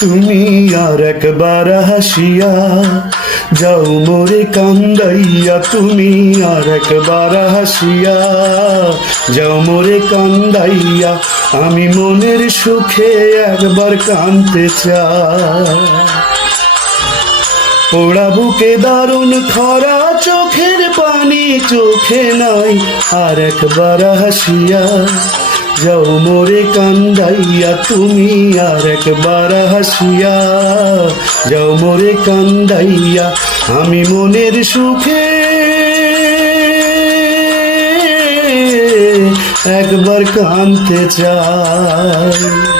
তুমি আর একবার হাসিয়া যাও মোরে কান্দাইয়া, তুমি আর একবার হাসিয়া যাও মোরে কান্দাইয়া, আমি মনের সুখে একবার কাঁদতে চাই। পোড়া বুকে দারুণ খরা চোখের পানি চোখে নাই, আর একবার হাসিয়া যাও মোরে কান্দাইয়া, তুমি আর একবার হাসিয়া। যাও মোরে কান্দাইয়া, আমি মনের সুখে। একবার কানতে চাই।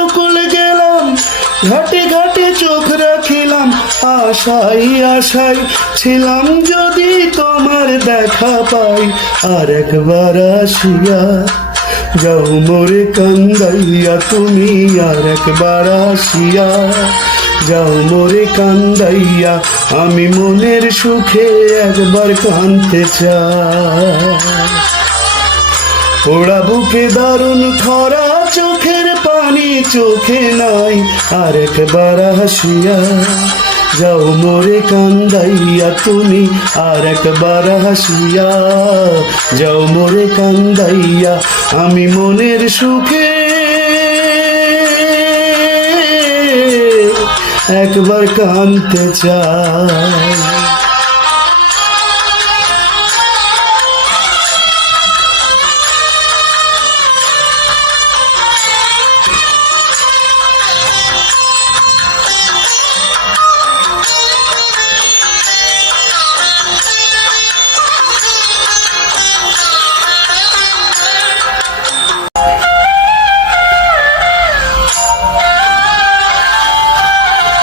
ঘাটে ঘাটে চোখ রাখিলাম, আশাই আশাই ছিলাম যদি তোমার দেখা পাই। আর একবার আসিয়া যাও মোরে কান্দাইয়া তুমি, আর একবার আসিয়া যাও মোরে কান্দাইয়া, আমি মনের সুখে একবার কাঁদতে চাই। ওরা বুকে দারুণ খরা চোখের পানি চোখে নাই আর একবার হাসিয়া যাও মোরে কান্দাইয়া তুমি আর একবার হাসিয়া যাও মোরে কান্দাইয়া আমি মনের সুখে। একবার কাঁদতে চাই।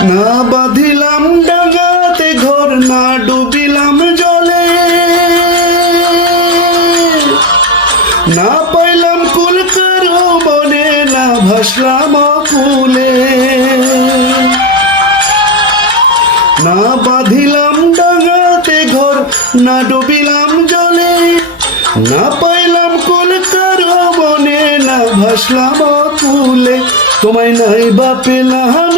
না বাঁধিলাম ডাঙাতে ঘর না ডুবিলাম জলে। না পাইলাম কুল কারও বনে, না ভাসলাম কুলে না বাঁধিলাম ডাঙাতে ঘর না ডুবিলাম জলে। না পাইলাম কুল কারও বনে, না ভাসলাম কুলে তোমায় নাই বা পেলাম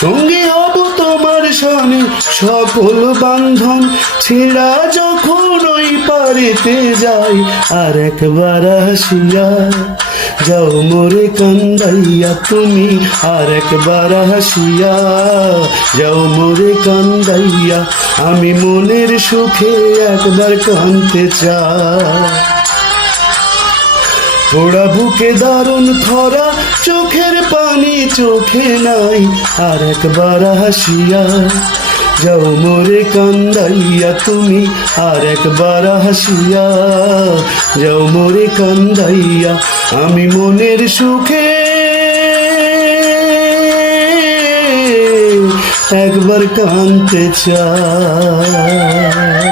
সঙ্গী হব তোমার সনে সকল বান্ধন ছিঁড়া যখন ওই পারিতে যাই। আর একবার হাসিয়া যাও মোরে কান্দাইয়া তুমি, আর একবার হাসিয়া যাও মোরে কান্দাইয়া, আমি মনের সুখে একবার কাঁদতে চাই। ওরা বুকে দারুণ খরা চোখের পানি চোখে নাই। আর একবার হাসিয়া যাও মোরে কান্দাইয়া তুমি, আর একবার হাসিয়া যাও মোরে কান্দাইয়া আমি মনের সুখে। একবার কাঁদতে চাই।